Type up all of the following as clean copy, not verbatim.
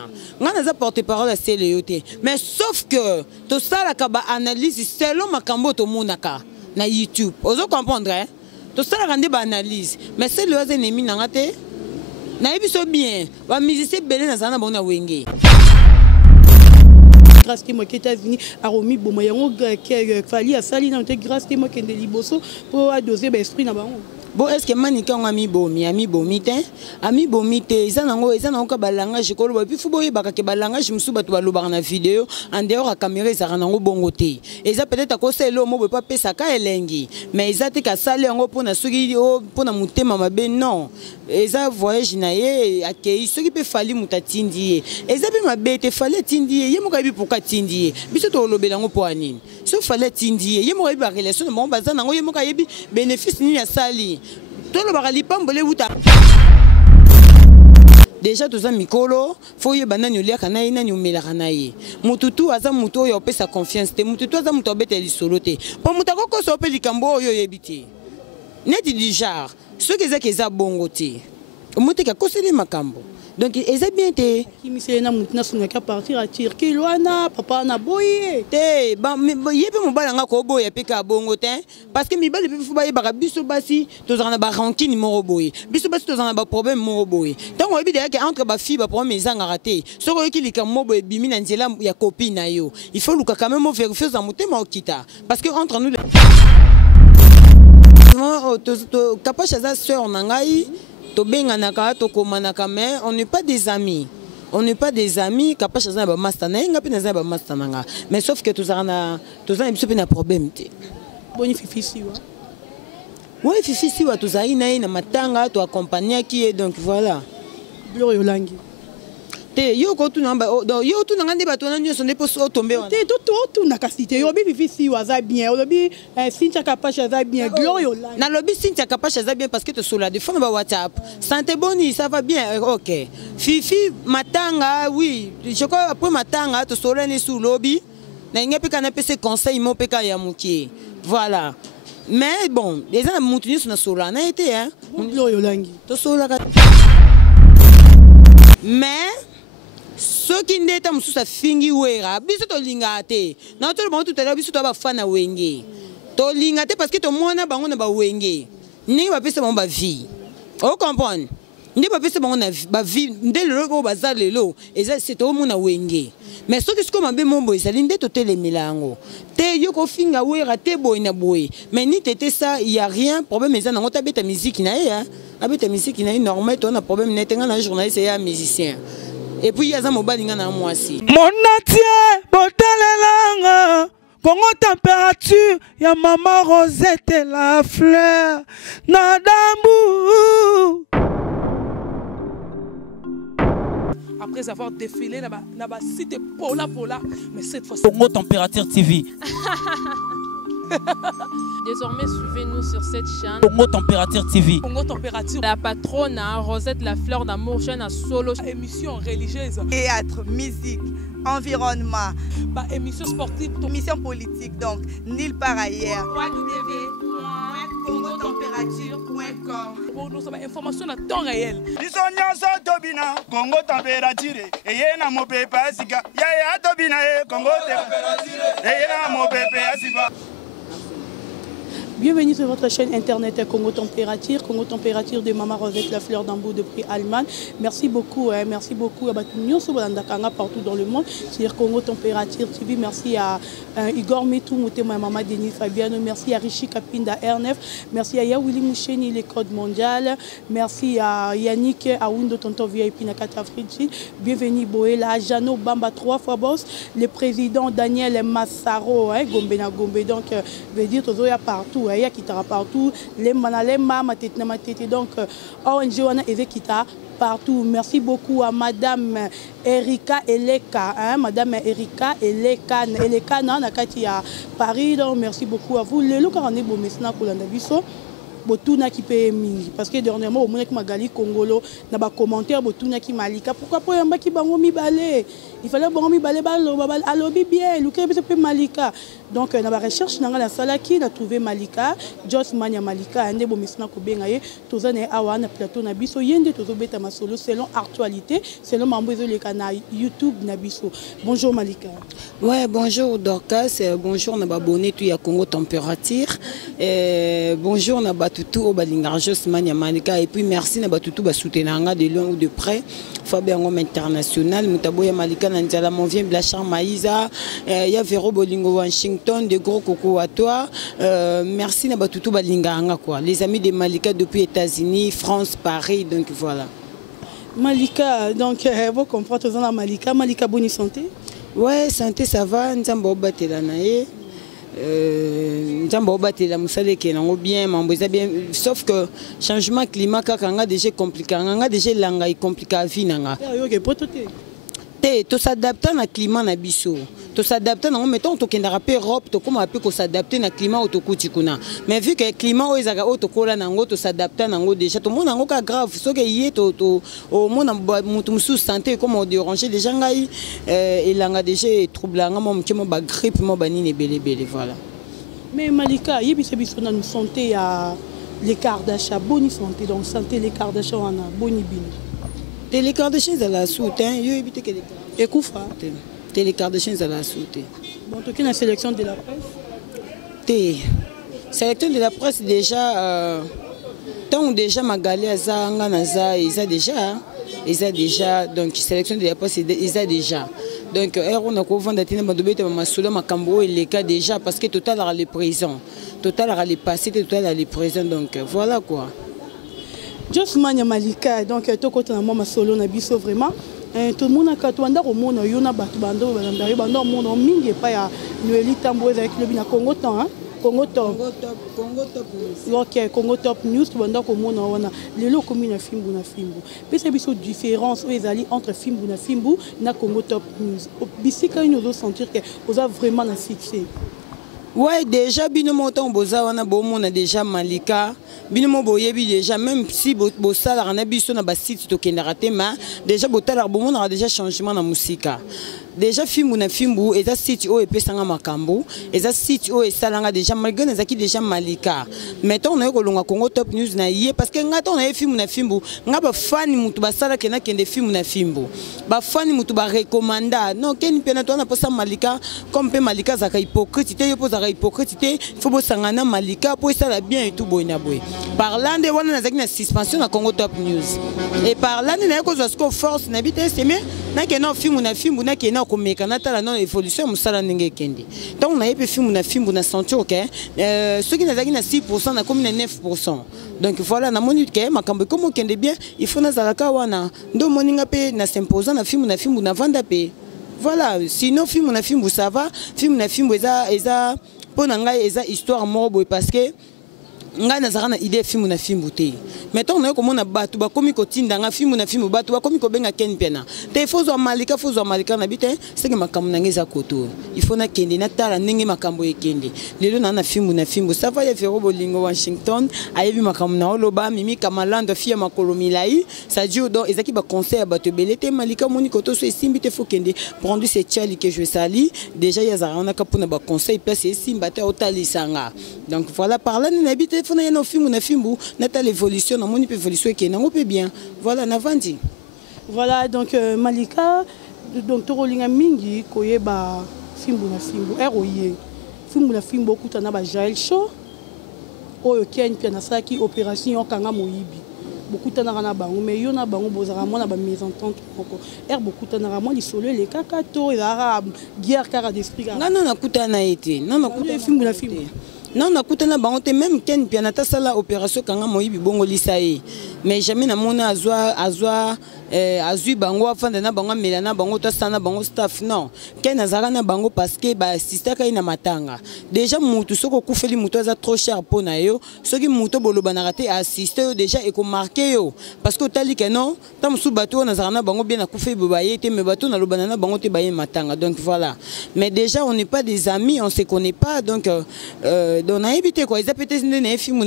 On a porte-parole à CLEOT. Mais sauf que tout ça, la analyse, selon ma cambo to monaka na YouTube. Vous comprenez? Tout ça, la analyse. Mais c'est le ennemi n'angate. Na ebiso bien. Va musicien belé na zana bona wenge. Grâce que moi qui États-Unis a remis bon moyen fallait à sali dans grâce que moi qui est liboso pour doser l'esprit na ba. Bon, est-ce que manika on ami bomi te izana ka balangage ko lo puis fubo yebaka ke balangage musuba to balobaka na vidéo en dehors à caméra ezaka nango bongo te eza peut-être ko selo mo pas pesa ka elengi mais eza te ka sale yango pona soki pona mutema mabe non eza voyage na ye akei soki pe fali mutatindi eza pe mabe te fali tindi ye mo ka bi pourquoi tindi biso to lobela ngo po anini so fali tindi ye mo ka bi ba relation mo bazana ngo ye mo ka yebi bénéfice ni ya sali. Déjà tous amis mikolo faut y banane olia kana ina nyumela kana ye mututu aza mutu oyo pesa confiance te mututu aza mutu obete lisolo te po mutako ko so pe likambo oyo yebiti neti du genre ceux qui eza bongo te muteka ko seli makambo donc eza bien te qui misé na mutuna sunga ka partir à Turquie loana papa na boye te ba yebe mobala nga ko boye peka bongo te parce que mibali pe fuba yeba biso basi tozana ba rancune moro boye biso basi tozana ba problème moro boye tant on yebi que entre ba fille ba problème ezanga raté soko yoki likambo boye bimi na nzela ya copine na yo il faut luka quand même vérifier za mutema okita parce que entre nous to kapacha za sœur nangai to benganaka to komanaka mais on n'est pas des amis. On n'est pas des amis, capable de faire master nanga, mais sauf que tous en a un problème. Boni fifi wa. Oui, fifi wa tous aina na matanga to accompagner qui est donc voilà. Glorio langi. Te yo ko tu namba yo tu nanga ndeba to na nyo sonde po so tomber wana. Te to na kasite yo bi fifi wa za bien, yo bi Cynthia Kapacha za bien, Glorio langi. Na lobby Cynthia Kapacha za bien parce que te sola de fond ba WhatsApp. Santé boni, ça va bien. OK. Fifi matanga oui, je crois après matanga to sola ni sous lobby. Na ngepe kana pese conseil mo peka ya mukie. Voilà. Mais bon, les gens mutuni sur na sola na été hein. Glorio langi. To sola ka. Mais ceux qui n'étaient pas sous fingi wera, biso to lingate. Na to le monde tout à l'heure biso to ba fana wenge. To lingate parce que to mona bango na ba wenge. Ni ba pesa ba vie. O comprendre. Ndi ba pesa bango na ba vie, ndé le ko bazar lelo, eza c'est to mona wenge. Mais ceux qui sont comme be mombo ezali ndé to tele milango. Te yo ko finga wera te boy na boy. Mais ni tété ça, il y a rien, problème eza na ngota beta musique na hein. Abeta musique na normal to na problème netenga na journaliste et un musicien. Et puis il y a un mobile na moi aussi. Mon atie botalelanga Congo température ya maman Rosette et la fleur Nadambu. Après avoir défilé na ba site Pola, mais cette fois Congo Température TV. Désormais, suivez-nous sur cette chaîne. Congo Température TV. Congo Température. La patronne Rosette la fleur d'amour, chaîne à solo. Émission religieuse. Théâtre, musique, environnement. Bah, émission sportive. Émission politique, donc nulle part ailleurs. www.congotempérature.com. Pour nous avoir information à temps réel. Congo Température. Et yena mo pepe asika. Ya tobina Congo Température. Et yena mo pepe asika. Bienvenue sur votre chaîne internet Congo Température de Maman Rosette la fleur d'Ambour de prix Allemagne. Merci beaucoup à partout dans le monde. C'est Congo Température TV. Merci à Igor Metou, Maman Denis Fabiano. Merci à Richie Kapinda R9. Merci à Yawili Moucheni, les codes mondial. Merci à Yannick, à Windo Tonton VIP Nakata Fridji. Bienvenue Boela, à Jano Bamba 3 fois boss. Le président Daniel Massaro, Gombe na Gombe. Donc, veut dire que partout. Il y a qui partout, les manalema, matete, donc ONG wana ezekita partout. Merci beaucoup à Madame Erika Eleka, Madame Erika Eleka na kati à Paris. Donc merci beaucoup à vous. Le look on est bon maintenant pour l'andabiso. botuna qui paye mingi parce que dernièrement au moins que magali congolo na ba commentaire botuna qui malika pourquoi pas yamba ki bango mibale il fallait bango mibale balo alobi bien luka peut malika donc na ba recherche na la sala qui na trouvé malika Jos Manya malika ande bo misna ko benga ye tozane awa na plateau na biso yende tozo beta masolo selon actualité selon mambozo le canal YouTube na biso. Bonjour malika. Ouais, bonjour Dorcas, bonjour na ba abonné tout ya Congo température. Bonjour na batutu au balinga Jos Manya malika et puis merci na batutu ba soutenanga de loin ou de près. Fabien Ngom international Mutaboya malika na Nzala mon vient Blachar Maïza ya Vero Bolingo Washington de gros coco à toi. Merci na batutu balinga nga quoi. Les amis de Malika depuis États-Unis, France, Paris donc voilà. Malika donc vous comprenez dans la Malika bonne santé. Ouais, santé ça va, nzambo batela nae. Nzambo batela musale ke nango bien, mamboza bien sauf que changement climat kanga déjà compliqué, nga déjà langa i compliqué vie nanga. OK, pototé. To s'adapter na climat na biso. To s'adapter na mettons to kenda rapper Europe to comment peut ko s'adapter na climat otokuti kuna. Mais vu que climat o ezaka otokola nango to s'adapter nango déjà to mona ngo ka grave so ke yé to au mona mutu musu santé comme on déranger déjà ngai elanga déjà troublanga mo mkemo ba grippe mo banini belé voilà. Mais Malika, yebisa biso na santé ya l'écart d'achat bonne santé donc santé l'écart d'achat on a boni bin. Les Kardashians à la soute, hein. Yo évite que les et Koufa. Les Kardashians à la soute. Bon, tu as la sélection de la presse. Sélection de la presse déjà. Tant déjà Magali Azanga Naza, ils a déjà donc sélection de la presse ils a déjà. Donc on a couvert d'atteindre Madobé Masolo Makambo et les cas déjà parce que total à les présents, total à les passés, total à les présents donc voilà quoi. Jos Manya malika donc to kota na mama solo na biso vraiment tout le monde a katwanda ko mona yona batu bando bando mona mingi pa ya Noeli Tambo avec le bina Congo temps hein Congo top OK Congo top news bando ko mona wana lelo komi na fimbu pesa biso différence ezali entre fimbu na Congo top news bisika une doit sentir que vous avez vraiment un succès. Ouais, déjà, binomo ton boza wana bomo na déjà malika. Binomo boyebi déjà même si bosa la na biso na ba site to kendarate ma déjà botala bomo na déjà changement na musika. Déjà filmu na filmu eza site o epesanga makambo eza site o esalanga déjà malgré nazaki déjà malika. Mettons na kolonga Congo top news na yé parce que ngata on a filmu na filmu nga ba fan mutu basala kena kende filmu na filmu. Ba fan mutu ba recommanda non ken pena to na posa malika comme pe malika zaka hypocrite yo posa hypocrite faut bosangana malika pour ça la bien et tout boina boy parlant de wana nazaki na suspension na Congo top news et parlant de na ko zasko force na bité c'est mais na ke na film na ke na ko meka na tala non évolution musala ndenge kendi donc na yepe film na sentir OK ceux qui nazaki na 6% na comme na 9% donc voilà na moni ke makambo comme kende bien il faut na zalaka wana ndo moninga pe na s'imposer na film na vanda pe. Voilà, sinon film ça va, film eza pour ngai eza histoire mort parce que nga nazara na idée film na film te. Mettons na comme on a batu ba komi ko tinda nga film batu ba komi ko benga ken pena. Te fozo malika na bite c'est que makambo na ngeza koto. Il faut na kende na tala ndenge makambo ekende. Lelo na film ça va ya Vero Bolingo Washington, ayebi makambo na oloba mimi kamalando fia makolomilai, ça dit donc ezaki ba conseil ba te belete malika moni koto so esimbi te faut kende prendre ce tchali que je sali. Déjà ya zara na kapuna ba conseil place esimba te otalisanga. Donc voilà parlant na bite faut na no film na filmu na ta l'évolution na moni pe évolution ke na ngope bien voilà na vandi voilà donc malika donc to rolinga mingi koyeba filmu eroye filmu na filmu okuta na ba Jael show oyo ken pia na saki opération kanga moyibi beaucoup na bango mais yo na bango bozara mona ba mésentente moko beaucoup na moi lisolo le kaka to arabe guerre kara d'esprit non na kutana été non na kutana filmu non na kutana bango te même ken pia na ta sala opération kanga moyibi bongo lisae mais jamais na mona azwa azui bango afanda na bango melana bango to sana bango staff non ken azara na bango parce que ba sister kai na matanga déjà mutu soko kufeli mutu aza trop cher pona yo soki mutu boloba na raté assister déjà et ko marquer yo parce que tali que non tam sou bato na zara na bango bien na kufeli bobaye te mais bato na lobana na bango te baye matanga donc voilà mais déjà on n'est pas des amis on se connaît pas donc donc na éviter quoi, ils a peut-être na film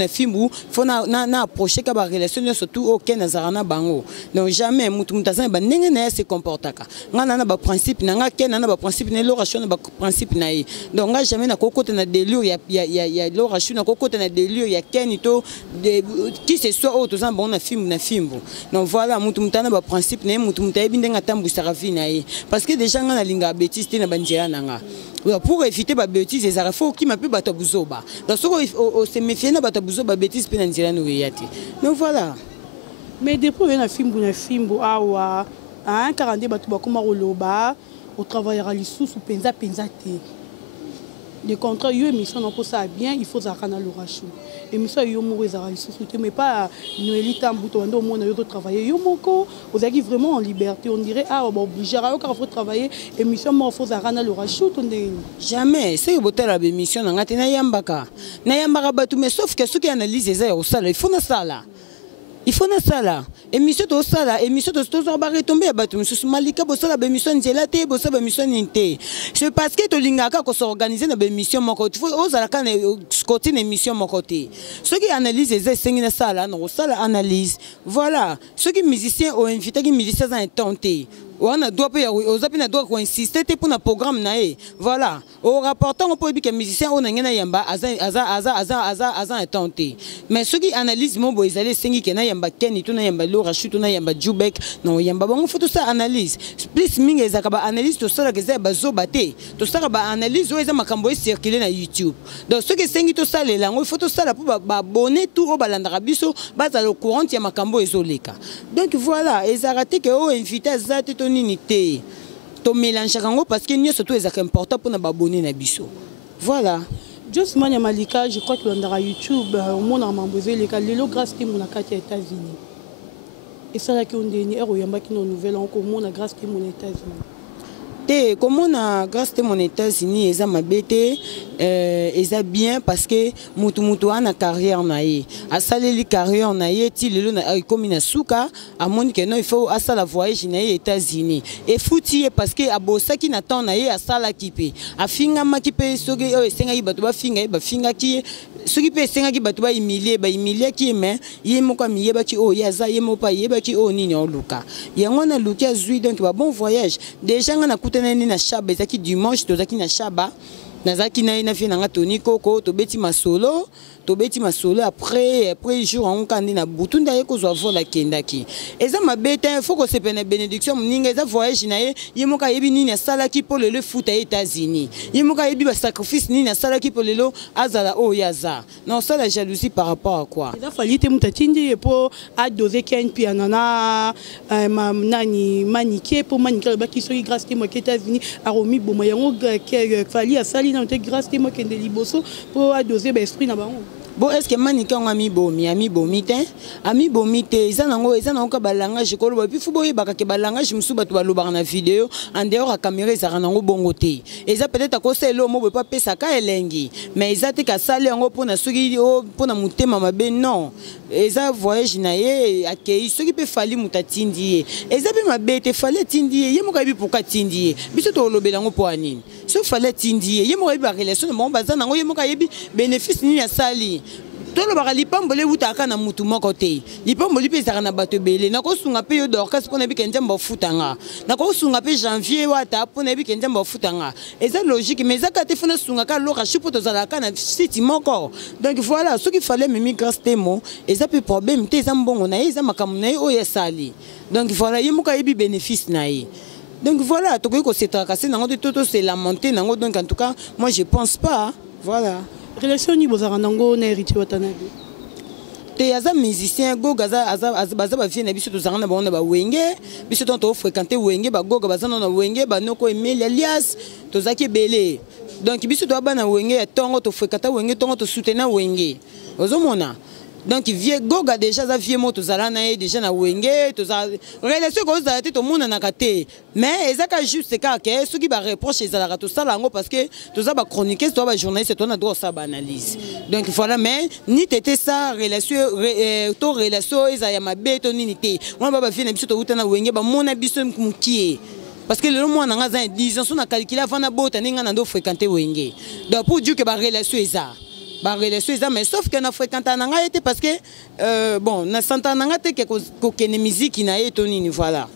faut na approcher ka ba relation surtout aucun nazarana bango. Donc jamais mutu mutazana ba ndenge na se comportaka. Ngana na ba principe na nga na ba principe na l'oration na ba principe na yi. Donc nga jamais na kokote na délire ya l'oration na kokote na délire ya kenito qui se soit autre ça bon na film. Donc voilà mutu mutana ba principe na mutu mutayebi ndenga tambu sarafi na yi. Parce que déjà nga na linga bêtise te na banjela nanga. Pour éviter les bêtises, il faut qu'il m'appelle Batabuzoba. Donc, on se méfie de Batabuzoba, bêtises, donc voilà. Mais depuis qu'il y a un film, un 42 Batouba comme Roloba, on travaillera les sous ou penza. Le contrat, il y a une émission pour ça bien, il faut ça canal l'orachou. Émission il y a mourir les sous mais pas une élite en bouton on monde de travailler. Il y a moko, vous êtes vraiment en liberté, on dirait ah bon obligé à faut travailler émission moi faut ça canal l'orachou jamais, c'est botter la émission na ngati na yambaka. Na yambaka batu mais sauf que ceux qui analysent ça au sala, il faut na sala. Il faut na sala. Émission to sala, émission to toujours barrer tomber batu monsieur Malika bossa la émission njelate bossa ba émission nité. C'est parce que to lingaka ko s'organiser na ba émission moko. Il faut osala kana côté émission moko té. Ceux qui analysent ça c'est na sala, non sala analyse. Voilà, ceux qui musiciens ont invité qui musiciens ont tenté. On a doit insister pour un programme naé. Voilà. Au rapportant on peut dire que musiciens on a ngena yamba aza tenté. Mais ceux qui analysent mon boy ils allaient sengi que na yamba Kenny to na yamba Lora Chuto na yamba Jubek non yamba bon faut tout ça analyse. Plus mingi ezakaba analyse to ça que za bazo baté. To ça ba analyse o eza makambo circuler na YouTube. Donc ceux qui sengi to ça les langues il faut tout ça là pour abonner tout au balandra biso basa le courant ya makambo ezoleka. Donc voilà, ezarate que o invité za unité to mélange kango parce que nous surtout est important pour na abonner na biso. Voilà. Just Mania Malika, je crois que l'on YouTube au monde a membresé les cas lelo grâce team na kati ya États-Unis. Et ça là qui on dernier au yamba qui nos nouvelles encore monde a grâce team aux États-Unis. Comme on a grâce à mon États-Unis, ils ont mabété, ils ont bien parce que mutu a na carrière naïe. À saler carrière naïe, il est comme une souka, à mon que non il faut à ça la voyage naïe États-Unis. Et fouti parce que à bossa qui n'attend naïe à ça la kipe. À finga ma kipe soge oh senga ibatuba finga qui ce qui peut senga qui batuba humilier qui mais yemo comme yeba qui oh yaza yemo pas yeba qui oh ni luka. Yangona luka zui donc bon voyage. Déjà on a na shaba ezaki dimanche tozaki na shaba nazaki na fi na Tony Koko to beti masolo après jour on kandi na butunda yeko zo vola kendaki eza mabeta faut que se pene bénédiction mninga eza voyage na yemoka yebi nini asalaki pour le foot à États-Unis yemoka yebi ba sacrifice nini asalaki pour le azala o yaza non ça la jalousie par rapport à quoi il a fallu te mutatindi pour a doser ken piano na nani maniquer pour maniquer ba qui so grâce te mo États-Unis a remis bon yango fali a sali na te grâce te mo kende liboso pour a doser ba esprit na bango. Bon, est-ce que Manika ami bomi ils ont ka balangage ko lo puis fubo yeba ka balangage musu batu baloba na vidéo en dehors à caméra ça rango bongote ils a peut-être ko selo mo pas pesa ka elengi mais ils a te ka sale ngo pona suki pona mutema mabe non ils a voyage na ye akei ce qui peut fali mutatindi ils a be mabete fallait tindi ye mo ka bi pourquoi tindi biso to lobela ngo po anini so fallait tindi ye mo ka bi relation mo bazana ngo ye mo ka yebi bénéfice ni ya sali tout le barali pambole utaka na mutu moko te lipamboli pesa na bato belé na ko sunga pe yo dor kasi pona bi kenjamba futanga na ko sunga pe janvier wata pona bi kenjamba futanga et c'est logique mais ça ka te fona sunga ka lo rashipo to zalaka na site moko donc voilà ce qu'il fallait même grâce temo et ça peut problème te zambongo na ye za makamuna o yesali donc voilà yemuka yebi bénéfice na ye. Donc voilà, tout que c'est tracasser nango de tout c'est lamenté nango donc en tout cas moi je pense pas voilà. Relation ni bozara nango na héritier watanabe. Te yaza musicien goga aza ba vie na biso to zanga na ba ba wenge biso to fréquenter wenge ba goga bazana na wenge ba noko Emile alias to zaki belé. Donc biso to ba na wenge tongo to fréquenter wenge tongo to soutenir wenge. Ozomona. Donc vieux goga déjà za vieux moto zalana déjà na wenge to za relation ko za te to mona na kate mais ezaka juste ka ke ce qui va reprocher za to sala ngo parce que to za ba chroniqueur to ba journaliste to na droit ça ba analyse donc voilà mais ni tete ça relation to relation eza ya mabe to nini te moi ba vieux na biso to utana wenge ba mona biso mukie parce que le mois na za 10 ans on a calculé avant na bota ninga na ndo fréquenter wenge donc pour dire que ba relation eza ba relation eza mais sauf que na fréquente na nga été parce que bon na santa na nga te que ko kene musique na yeto nini voilà.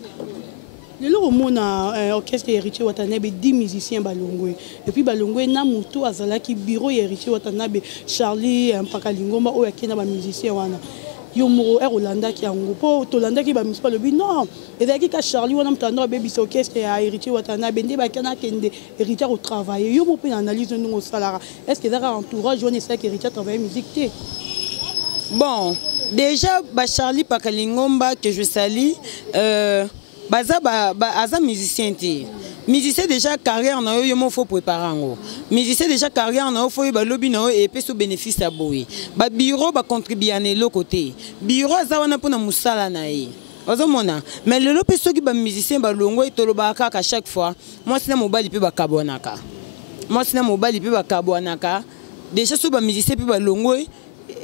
Le mona orchestre héritier Watanabe 10 musiciens balongwe et puis balongwe na mutu azalaki bureau héritier Watanabe Charlie Mpakalingomba o yakena ba musicien wana yo moro Rolanda ki yango po tolanda ki ba musique le bi non ezaki ka Charlie wana mtanda baby orchestre ya héritier Watanabe nde ba kana kende héritier au travail yo mo pe analyse nous au salaire est-ce que ça entourage on essaie que héritier travailler musique té bon déjà ba Charlie Mpakalingomba que je salue aza musicien te musicien déjà carrière na yo mo faut préparer ngo musicien déjà carrière na yo faut ba lobby na yo et pe so bénéfice à boy ba bureau ba contribuer na le côté bureau za wana pona musala na ye ozomona mais le lope so ki ba musicien ba longo etoloba kaka chaque fois moi sina mobali pe ba kabonaka déjà so ba musicien pe ba longo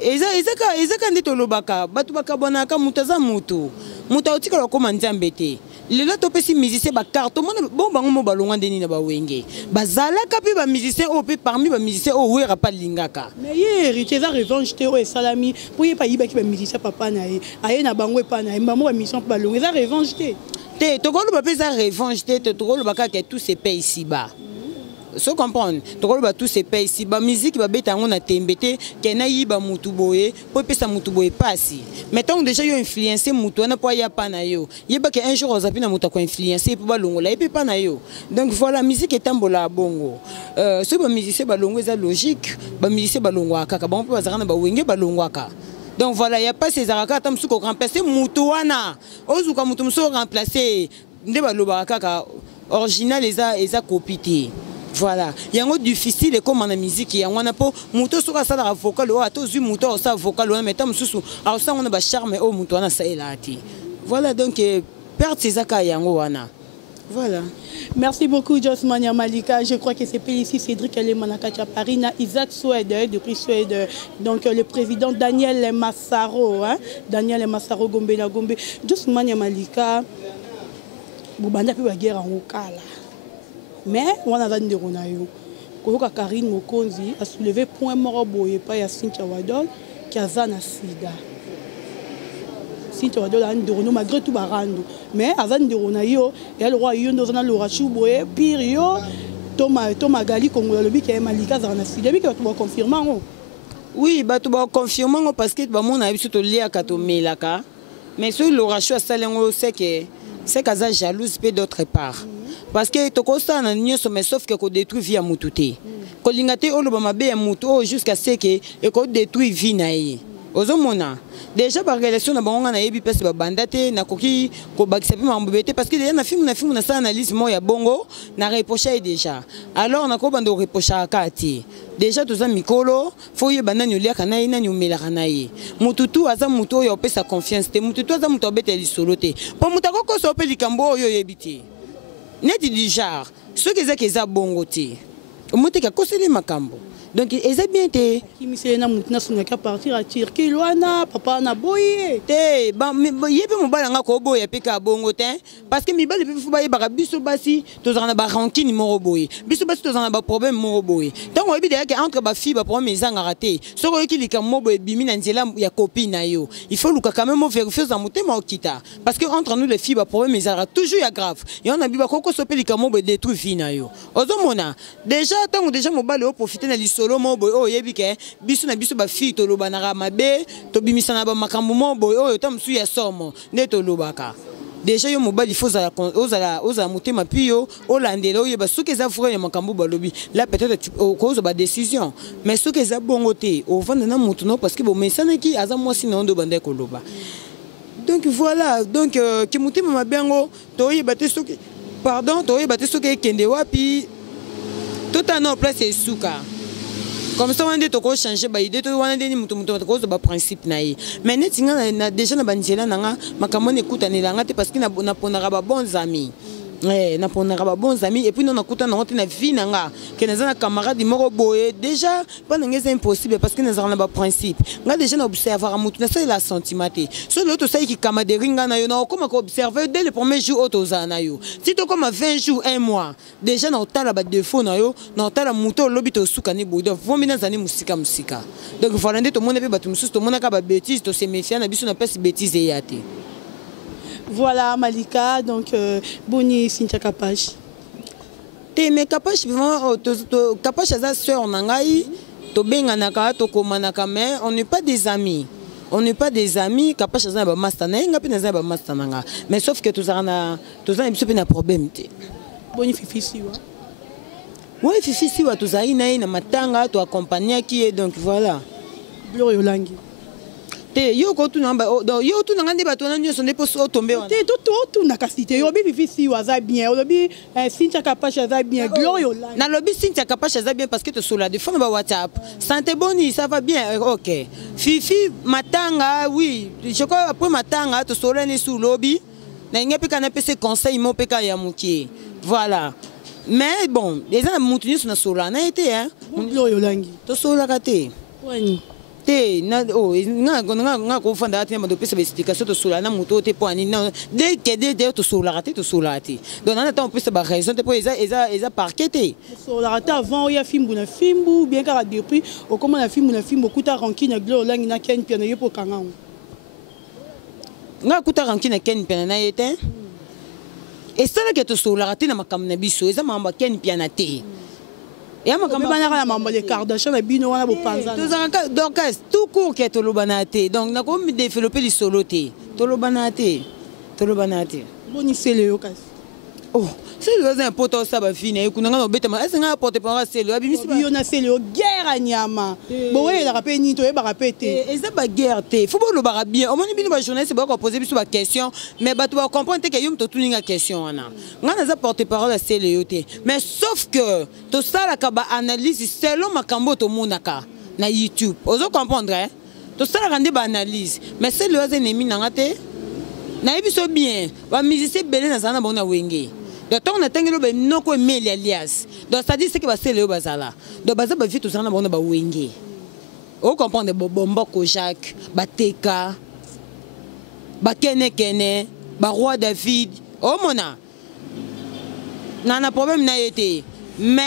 ezaka ndito lobaka batu bakabonaka mutaza mutu otika lokoma nzambe te lelo topesi musicien ba carte mona bon bango mo balonga ndeni na ba wenge bazalaka pe ba musicien o pe parmi ba musicien o wera pa lingaka mais hier héritier za revanche te o salami pour y pa yiba ki ba musicien papa na ye aye na bango pa na mbamo ba mission pa balonga za revanche te tokolo ba pe za revanche te tokolo ba ka que tout se paye ici bas. So comprendre tokolo ba tout se paye ici ba musique ba beta ngo na tembete ke na yiba mutu boye po pesa mutu boye pasi mais tant déjà yo influencer mutu na po ya pa na yo yeba ke un jour ozapi na mutu ko influencer po ba longola et pa na yo donc voilà musique etambola bongo so ba musicien ba longo eza logique ba musicien ba longo kaka ba po bazaka na ba wenge ba longo aka donc voilà il y a pas ces araka tam suko remplacer mutu wana ozuka mutu mso remplacer nde ba loba kaka original eza copie. Voilà, il y a un difficile comme en musique, il y a un peu muto sur la vocal ou à tous les moutons sa vocal ou mais tam sous alors ça on a charme au mouton à ça et là. Voilà donc perdre ses akayango wana. Voilà. Merci beaucoup Josmania Malika. Je crois que c'est ici Cédric Elemanakacha Paris, Isaac Suède depuis Suède. Donc le président Daniel Massaro, hein? Daniel Massaro Gombe na Gombe. Josmania Malika. Bubanda pe ba guerre en okala. Mais on a vendu Ronayo. Koyoka Karine Mokonzi a soulevé point mort boye pas ya Cynthia Wadol qui a zana sida. Cynthia Wadol a un de malgré tout barando. Mais avant de Ronayo et le roi yondo zana le rachou boye pire yo Thomas Gali Kongo lobi qui est Malika zana sida bi que tu vas confirmer. Oui, bah tu vas confirmer parce que ba mon a eu surtout lia kato melaka. Mais sur le rachou a salengo c'est kaza jalouse pe d'autre part. Parce que tu constate na nyonso mais sauf que ko détruit via mututé. Ko lingate oloba mabe ya mutu jusqu'à ce que e ko détruit vie na ye. Ozomona. Déjà par relation na bango na yebi pese ba bandate na koki ko bakisa pe mambobete parce que déjà na film na sa analyse mo ya bongo na reprocher déjà. Alors na ko bando reprocher akati. Déjà tous za mikolo faut ye banani olia kana ina ni umela kana ye. Mututu aza mutu yo pesa confiance te mututu aza mutu obete lisolo te. Po mutako ko so pe likambo yo yebiti. Net du genre, ceux qui ont bon côté, au moins que c'est makambo. Donc ils ont bien été. Qui m'essaie na mutna sunaka partir à Turquie, loana, papa na boye. Te, bah yebe mon balanga ko boye peka bongo te, parce que mi bal pe fu baye bara biso basi, to zana ba rancune mo boye. Biso basi to zana ba problème mo boye. Tant on ebi que entre ba fille ba problème ezanga raté. Soko ki lika mo boye bimi na nzela ya copine na yo. Il faut luka quand même vérifier za mutema okita. Parce que entre nous les filles ba problème ezara toujours ya grave. Et on a bi ba koko sope lika mo boye détruit fille na yo. Ozomona. Déjà tant déjà mo bal o profiter na solo mo boy o yebi ke biso na biso ba fille to loba na mabe to bimisa na ba makambo mo boy o tam su ya somo ne to lobaka déjà yo mobali faut ozala mutema pio olandela oyeba soki eza frère ya makambo balobi là peut-être cause ba décision mais soki eza bongo te o vanda na mutu no parce que bo mesana ki aza mwasi na ndo bande ko loba donc voilà donc ki mutema mabengo to oyeba te soki pardon to oyeba te soki kende wapi tout en place est souka. Comme ça, on a dit que changer bah idée, on a dit que cause de principe naï. Mais net déjà na banjela nanga, makamon écoute anelanga parce qu'il n'a pas bons amis. na ponaka ba bons amis et puis non nakuta na na vie nanga que na zana camarade moko boye déjà pas nanga c'est impossible parce que na zana ba principe nga déjà na observer mutu na ça la sentimenté so l'autre ça qui camaraderie nga na yo na comme observer dès le premier jour auto zana yo si to comme 20 jours 1 mois déjà na otala ba défaut na yo na otala mutu lobi to suka ni bodo vombi na zani musika donc voilà ndé to mona pe batu mususu to mona ka ba bêtise to se méfier na biso na pesi bêtise yate. Voilà Malika, donc Boni Cynthia Kapache. Mais Kapache, Kapache est sa soeur Nangaï, to benganaka, to komanaka, mais on n'est pas des amis. On n'est pas des amis, Kapache est un mastana, il n'y a pas de mastana. Mais sauf que tous en a un problème. Boni Fifi Siwa. Oui, Fifi Siwa, tous en a un matanga, tu accompagnes qui est donc voilà. Gloria Olangi. Yo ko tu namba yo tu nanga ndeba to na nyo sonde poso tomber wana to na kasite yo bi Fifi waza bien lobi Cynthia Kapache waza bien Gloria na lobi Cynthia Kapache waza bien parce que te sola de fond ba WhatsApp santé boni ça va bien OK Fifi matanga oui je crois après matanga to sola ni sous lobby na ngepe kana pese conseil mo peka ya muki voilà mais bon les gens mutuni na sola na été hein Gloria Langi to sola kate wani na nga ko fanda ati ma do pesa explication to sola na moto te po ani na dès que de to sola raté donc on attend pesa ba raison te po eza parqueté sola raté avant ya fimbu na fimbu bien car depuis au comment na fimbu kuta ranki na Gloria Langi na ken piano yepo kanga nga kuta ranki na ken piano na yete et ça là que to sola raté na makam na biso eza mamba ken piano te. Et à ma maman les Kardashian et bino wana bopanza donc tout court que to lobanate donc na ko développer les soloté to lobanate boni sele yo kasi oh c'est le un poto ça ba fini e kunanga no beta ma est nga porter par sele abi misi yo na sele yo guerre anyama boye la rapé ni to e ba rapete et ça ba guerre te faut pas le bara bien au moins bino ba journaliste ba ko poser biso ba question mais ba to ba comprendre que yum to tuninga question wana nga na za porter parole à sele yo te mais sauf que to ça la ka ba analyse selon makambo to monaka na YouTube ozo comprendre hein to ça la rende ba analyse mais c'est le ennemi nanga te na biso bien ba musicien belé na zana bona wenge donc on a tengelo be noko emeli alias donc ça dit c'est que ba sele yo bazala donc baza ba vie to zana bona ba wenge o comprendre bombo ko Jacques ba teka ba kene ba roi David o mona na problème na été mais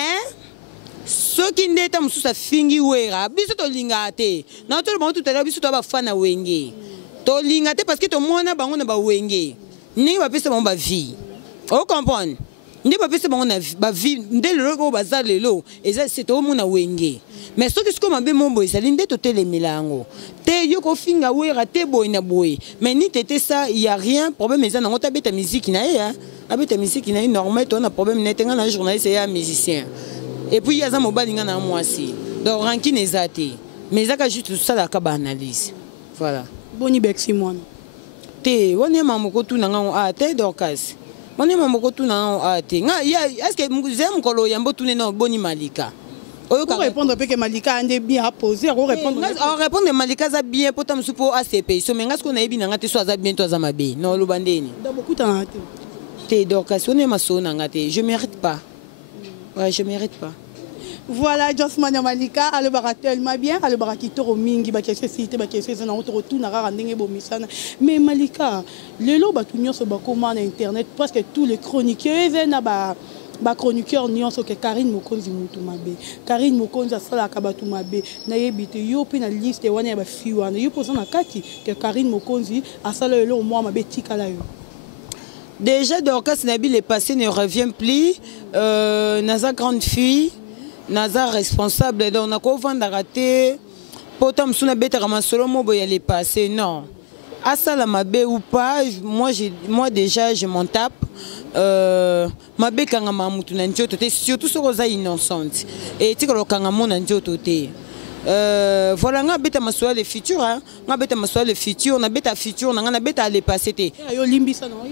ce qui n'est pas mususa fingi wera biso to lingate na to ba tout à biso to ba fana wenge to lingate parce que to mona bango na ba wenge ni ba pesa ba vie o comprendre ndi ba pesa bango na ba vie ndelo ko bazali lelo eza c'est to mona wenge mais ce que comme be mombo ezali nde to tele milango te yo ko finga wera te boy na boy mais ni tete ça il y a rien problème eza na ngota beta musique na ya abeta musique na normal to na problème na tenga na journaliste ya musicien et puis il y a ça mobile nga na mwasi donc ranki nezate mais ça ka juste ça la ka ba analyse voilà boni bexi mwana te woni mamoko tu nanga a te dorcas woni mamoko tu nanga a te nga est-ce que muzem kolo yambo tu no boni Malika oyo ka répondre pe que Malika ande bien à poser à répondre répondre Malika za bien potam supo ACP so menga ce qu'on a bien nga te so za bien to za mabe no lubandeni da beaucoup tant te dorcas woni maso nanga te je mérite pas ouais je mérite pas. Voilà, Josmane Malika, à le barat tellement bien, à le barat qui toro mingi, ba kese site, ba kese na auto tout na randenge bomisana. Mais Malika, le lo ba tunyo so ba comment internet parce que tous les chroniqueurs na ba chroniqueur nyonso que Karine Mokonzi mutumabe. Karine Mokonzi asala ka batumabe. Na yebite yo pe na liste wana ba fiwana. Yo posa na kati que Karine Mokonzi asala le au moins mabe tikala yo. Déjà Dorcas Nabil est passé ne revient plus naza grande fille naza responsable donc on a quoi vendre raté potom suna beta kama solo mobo y aller passer non à ça la mabe ou pas moi déjà je m'en tape mabe kanga mamutu na njoto te surtout ce rosa innocente et tu ko kanga mon njoto te voilà nga beta masoa le futur hein nga beta masoa le futur na beta futur na nga na beta aller passer te yo limbisa non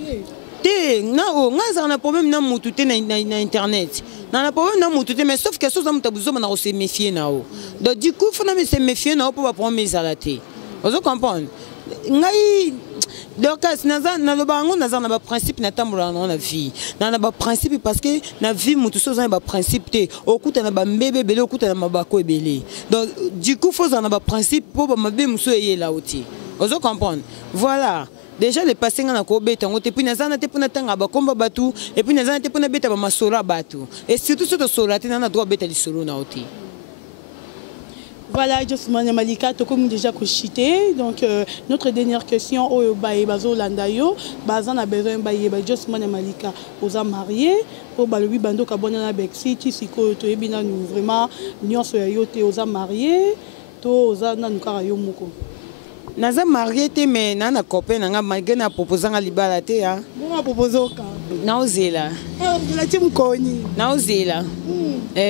te nga za na problème na mutu te na internet na problème na mutu te mais sauf que chose amuta buzo na se méfier na o donc du coup faut na se méfier na o pour prendre mes alaté vous comprenez ngai Donc, naza na ba principe na tambola na vie. Na ba principe parce que na vie mutu so za ba principe te. Okuta na ba mbebe belé okuta na mabako ebelé. Donc du coup faut za na ba principe pour ba mabe muso yé là oti. Ozo comprendre. Voilà. Déjà les passé na ko beta ngote puis naza na te pona tanga ba komba batu et puis naza na te pona beta ba masola batu. Et surtout ce sola te na droit beta li solo na oti. Voilà, Josmane Malika, comme déjà cochité. Donc, notre dernière question, au Bazo Landayo, Bazan a besoin de Josmane Malika, aux a mariés, au Balobi Bando Kabona Bexi, Tisiko, Toebina, nous vraiment, nous sommes aux a mariés, aux a Nanukarayo Moko. Naza marié te mais nana copain nanga malgré na proposant à libala te hein. Bon proposant ka. Naozela. La team koni. Naozela.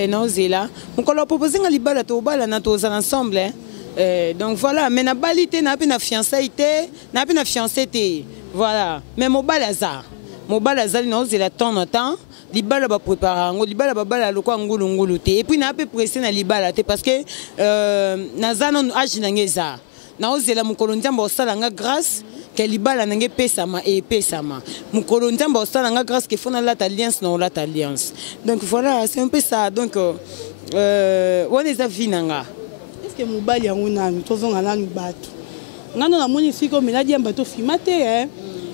Naozela. On collo proposant à libala to bala na to ensemble hein. Donc voilà, mais na balité na pe na fiançailles te, na pe na fiancé te. Voilà, mais mo balaza. Mo balaza naozela temps en temps. Libala ba préparer ngo libala ba bala lokwa ngulu ngulu te. Et puis na pe pressé na libala te parce que naza non agi na ngeza. Naozela mukolo nzamba osala nga grâce que libala nange pesama et pesama mukolo nzamba osala nga grâce que fona la alliance non la alliance. Donc voilà, c'est un peu ça. Donc on les a vinanga. Est-ce que mobali yango nanu tozonga nanu bato ngano na moni siko meladi ya bato fimate hein.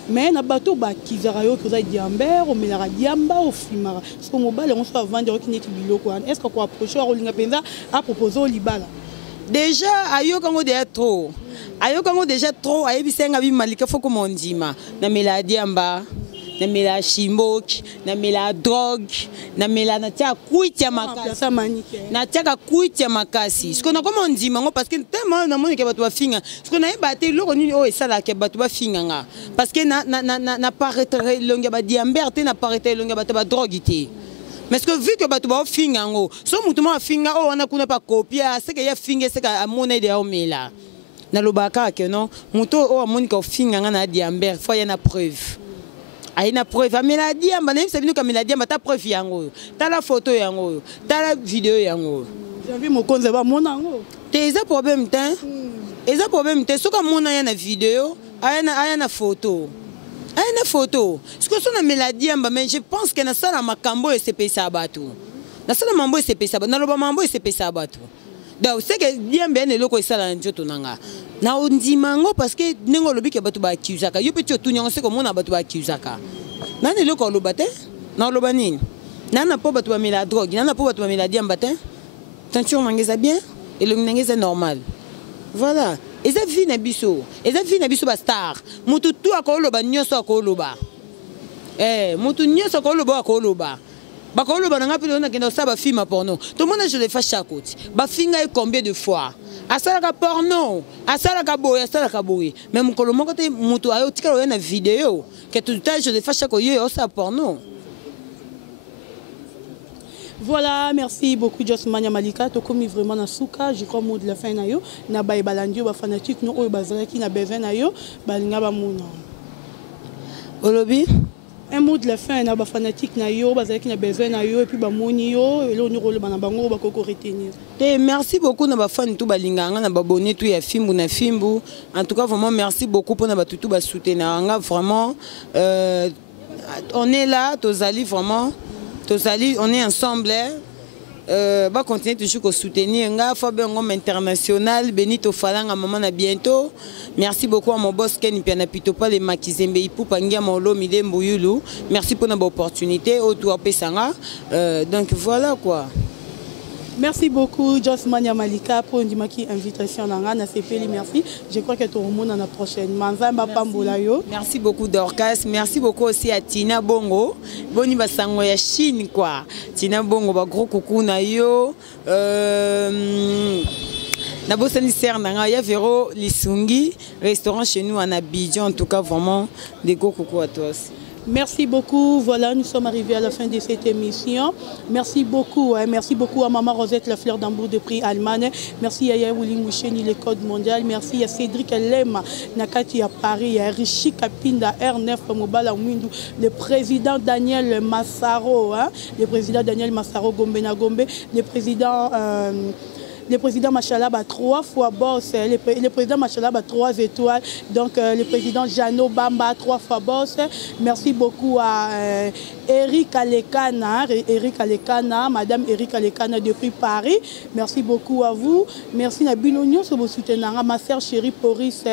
Mais na bato ba kizara yo koza diamber o melara diamba o fimara parce que mobali on soit vendre ki neti biloko est-ce que ko approcher o linga penza a proposer o libala. Déjà, ayokango déjà trop. Ayokango déjà trop. Ayebisenga bi malika foko mondima. Na mela diamba, na mela shimbok, na mela drogue, na mela na tia kuitia makasi. Na tia kuitia makasi. Ce qu'on a comme ondima ngo parce que tellement na moni ke bato ba finga. Ce qu'on a baté loko nini o esala ke bato ba finga nga. Parce que na paraître longa ba diamber te na paraître longa ba drogue te. Mais ce que vu que batu ba finga ngo so mutu ma finga o wana kuna pa copier c'est que ya finga c'est ka amona de omela na lobaka que non mutu o amoni ka finga nga na diamber faut y na preuve ai na preuve amela diamba nem c'est venu comme la diamba ta preuve yango ta la photo yango ta la vidéo yango j'ai envie mo konza ba mona ngo te eza problème ten eza problème te so ka mona ya na vidéo aya na photo. Une photo. Ce que son amela diamba, mais je pense que na sala makambo et c'est pesa batu. Na sala mambo et c'est pesa batu. Na loba mambo et c'est pesa batu. Donc c'est que diamba ne loko sala njoto nanga. Na ondimango parce que nengo lobi ke batu ba accusaka. Yo petit otu nyongo c'est comme on a batu ba accusaka. Na ne loko lobate? Na loba nini? Na na po batu ba mela drogue. Na na po batu ba mela diamba te. Tension mangeza bien et le mangeza normal. Voilà. Eza vie na biso ba star. Mutu tu akoloba nyoso akoloba. Mutu nyoso akoloba. Ba koloba na ngapi na kenda sa ba film porno. Tout le monde je le fais chaque côté. Ba finga combien de fois? Asala ka porno, asala ka boy. Même mukolo moko te mutu ayo tikalo na vidéo que tout le temps je le fais chaque yo sa porno. Voilà, merci beaucoup Josmane Malika. Tu commis vraiment na souka. Je crois mot de la fin na yo. Na ba balandio ba fanatique no o bazala ki na besoin na yo. Balinga ba mona. Olobi? Un mot de la fin na ba fanatique na yo bazala ki na besoin na yo et puis ba moni yo et là on rôle ba na bango ba koko retenir. Merci beaucoup na ba fan tout balinga na ba bonné tout ya fimbu na fimbu. En tout cas vraiment merci beaucoup pour na ba tout ba soutenir nga vraiment on est là tozali vraiment. On est ensemble. Va continuer toujours à soutenir. Fabien international, Benito Falanga, maman à bientôt. Merci beaucoup à mon boss Ken Piana Pitopa, les Makizembe, Ipu Pangia, Molo, Mide Mbouyulu. Merci pour notre opportunité. Autour Pesanga. Donc voilà quoi. Merci beaucoup Josmane Malika pour une invitation dans la CPL. Merci. Je crois que tout le monde dans la prochaine. Merci beaucoup Dorcas. Merci beaucoup aussi à Tina Bongo. Boni basango ya Chine quoi. Tina Bongo ba gros coucou na yo. Na bosani sernanga ya Véro Lisungi, restaurant chez nous en Abidjan. En tout cas vraiment des gros coucou à toi aussi. Merci beaucoup. Voilà, nous sommes arrivés à la fin de cette émission. Merci beaucoup. Merci beaucoup à Maman Rosette, la fleur d'Ambour de prix Allemagne. Merci à Yaouli Moucheni, le Code mondial. Merci à Cédric Lema, Nakati à Paris, à Rishi Kapinda, R9 Mobala Mwindu, le président Daniel Massaro, le président Daniel Massaro Gombe na Gombe, le président le président Machalaba 3 fois boss, le président Machalaba 3 étoiles, donc le président Jano Bamba 3 fois boss. Merci beaucoup à Eric Alekana, Madame Eric Alekana depuis Paris. Merci beaucoup à vous. Merci à Binonio sur vos soutenants, ma sœur chérie Poris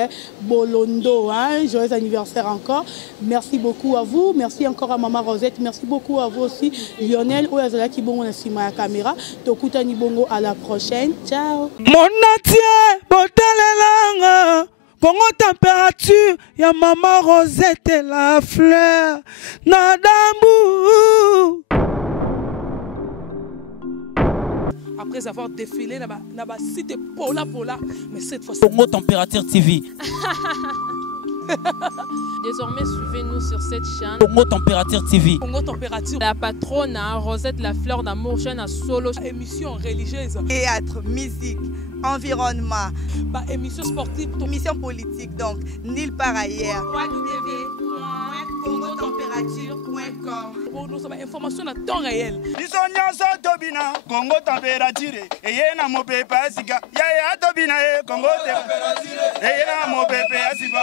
Bolondo. Joyeux anniversaire encore. Merci beaucoup à vous. Merci encore à Maman Rosette. Merci beaucoup à vous aussi, Lionel Oyazala qui bon na sima ya caméra. Tokutani bongo à la prochaine. Ciao. Mon natie, botalelanga. Congo température, ya Maman Rosette la fleur. Nadambu. Après avoir défilé, na ba cité Pola, mais cette fois-ci. Congo Température TV. Désormais, suivez-nous sur cette chaîne. Congo Température TV. Congo Température. La patronne, Rosette la fleur d'amour, chaîne à solo. Émission religieuse. Théâtre, musique, environnement. Bah, émission sportive. Émission politique, donc nulle part ailleurs. www.congotempérature.com. Pour nous avons information à temps réel. Biso nyonso tobina Congo Température. Eye na mopepe asika. Ya tobina Congo Température. Eye na mopepe asika.